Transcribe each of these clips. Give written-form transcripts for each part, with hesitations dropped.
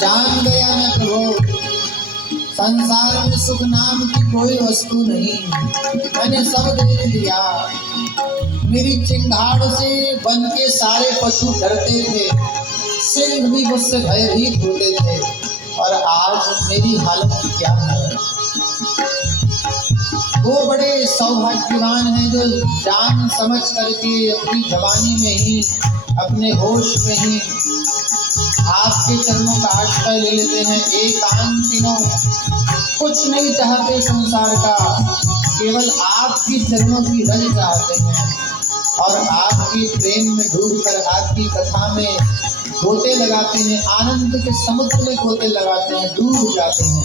जान गया मैं प्रभु, संसार में सुख नाम की कोई वस्तु नहीं। मैंने सब देख लिया। मेरी चिंगाड़ से वन के सारे पशु डरते थे, सिंह भी मुझसे भयभीत होते थे। और आज मेरी हालत क्या है? वो बड़े सौभाग्यवान हैं जो जान समझ करके अपनी जवानी में ही, अपने होश में ही आपके चरणों का आश्रय ले लेते हैं। एकांतिनो, कुछ नहीं चाहते संसार का, केवल आपकी चरणों की रज चाहते हैं। और आपके प्रेम में डूबकर आपकी कथा में गोते लगाते हैं, आनंद के समुद्र में गोते लगाते हैं, डूब जाते हैं।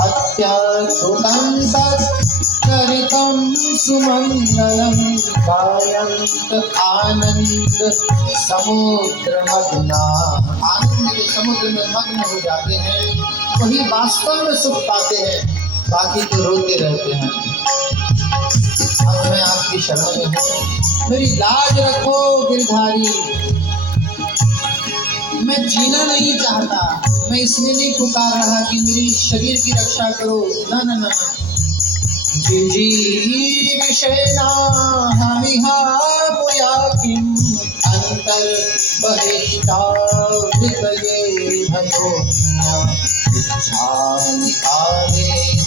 अत्यद्भुतं तच्चरितं सुमंगलं गायन्त आनंद समुद्र मग्ना। आनंद के समुद्र में मग्न हो जाते हैं, वही वास्तव में सुख पाते हैं, बाकी तो रोते रहते हैं। अब मैं आपकी शरण में हूँ, मेरी लाज रखो गिरधारी। मैं जीना नहीं चाहता, मैं इसलिए नहीं पुकार रहा कि मेरी शरीर की रक्षा करो, ना ना ना। जिजीविषेणा हमिहा पुया किम अंतर बहिष्टावृतये भयोन्यम इच्छामि कालेन।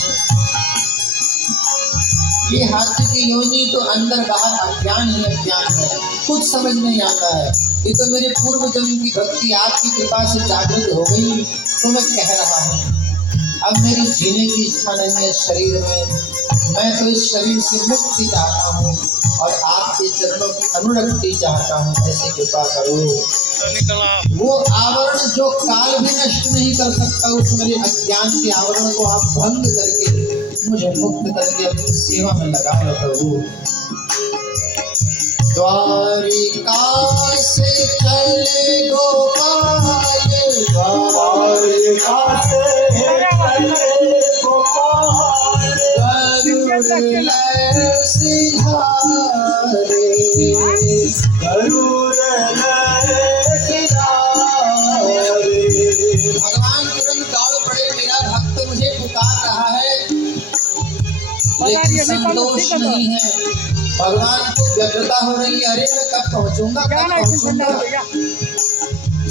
ये हाथी की योनि तो अंदर बाहर अज्ञान ही अज्ञान है, कुछ समझ नहीं आता है। ये तो मेरे पूर्व जन्म की भक्ति आपकी कृपा से जागृत हो गई, तो मैं कह रहा हूँ। अब मेरी जीने की इच्छा नहीं है शरीर में, मैं तो इस शरीर से मुक्ति चाहता हूँ और आपके चरणों की अनुरक्ति चाहता हूँ। ऐसे कृपा करो। वो आवरण जो काल भी नष्ट नहीं कर सकता, उस मेरे अज्ञान के आवरण को आप भंग करके मुझे मुक्त करके अपनी सेवा में लगा लो प्रभु। द्वारिका से चले गोपाल, द्वारिका से चले गोपाल, गरुड़ लय सिधारे, गरुड़ लय सिधारे। भगवान तुरंत दौड़ पड़े, मेरा भक्त मुझे पुकार रहा है, लेकिन संतोष नहीं है। भगवान को व्यग्रता हो रही है, अरे मैं कब पहुंचूंगा, कब पहुंचूंगा।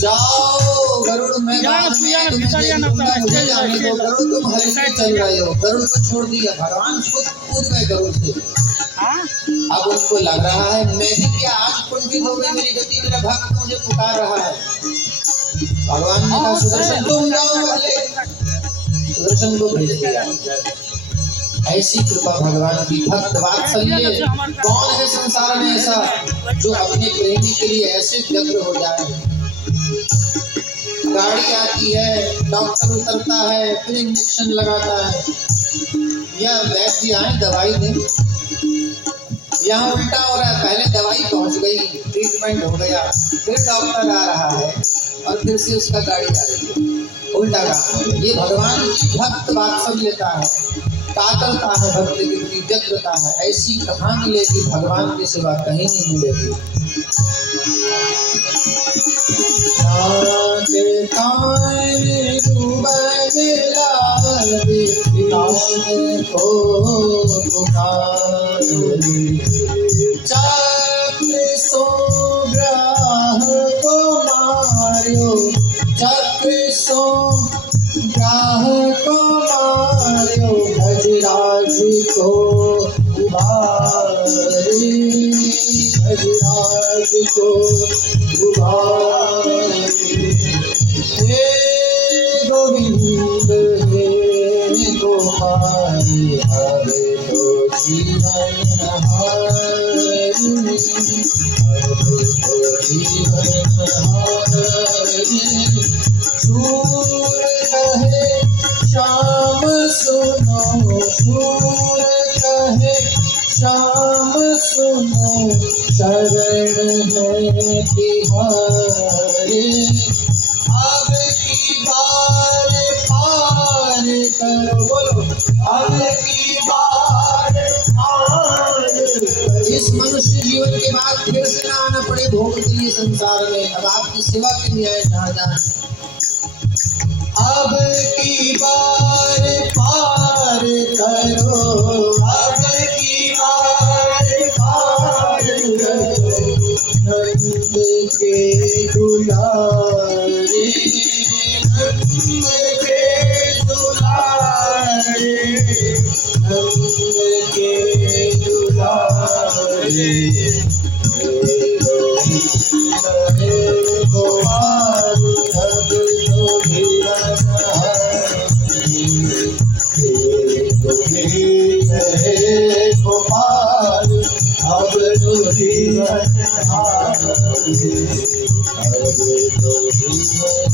जाओ गरुड़, मैं बाद में तुम्हें दे दूंगा, मुझे जाने दो। गरुड़ तुम हरि से चल रहे हो, गरुड़ को छोड़ दिया। भगवान खुद कूद गए गरुड़ से। अब उनको लग रहा है मैं भी क्या आज कुंठित हो गई मेरी गति, मेरा भक्त मुझे पुकार रहा है। भगवान ने कहा सुदर्शन तुम जाओ पहले, सुदर्शन को भेज दिया। ऐसी कृपा भगवान की। भक्त वात्सल्य, कौन है संसार में ऐसा जो अपने प्रेमी के लिए ऐसे व्यग्र हो जाए। गाड़ी आती है, डॉक्टर उतरता है, फिर इंजेक्शन लगाता है, या वैद्य जी आए दवाई दें। यहाँ उल्टा हो रहा है, पहले दवाई पहुंच गई, ट्रीटमेंट हो गया, फिर डॉक्टर आ रहा है और फिर से उसका गाड़ी आ रही है, उल्टा काम। ये भगवान की भक्त वात्सल्यता है, कातरता है, भक्त की व्यग्रता है। ऐसी कहाँ मिलेगी, भगवान के सिवा कहीं नहीं मिलेगी। चक्र सो ग्राह को मार्यो, चक्र सो ग्राह को मार्यो, भजराज को उबारे, भजराज को उबारे। हे गोविंद हे गोपाल, हरे तो जीवन हारे, हरे तो जीवन हारे। सूर कहे श्याम सुनो, सूर कहे श्याम सुनो, शरण है तिहारे। अब की बार पार करो, बोलो अब की बार पार। इस मनुष्य जीवन के बाद फिर से ना आना पड़े भोग के लिए संसार में। अब आपकी सेवा के लिए आए जहाँ जाए। अब की बार पार करो, अब की बार पार करो, नंद के दुलारे, नंद के दुलारे, नंद के दुलारे, गोपाल अब तो गिरन है, गोपाल अब तो जीवन अब तो जीवन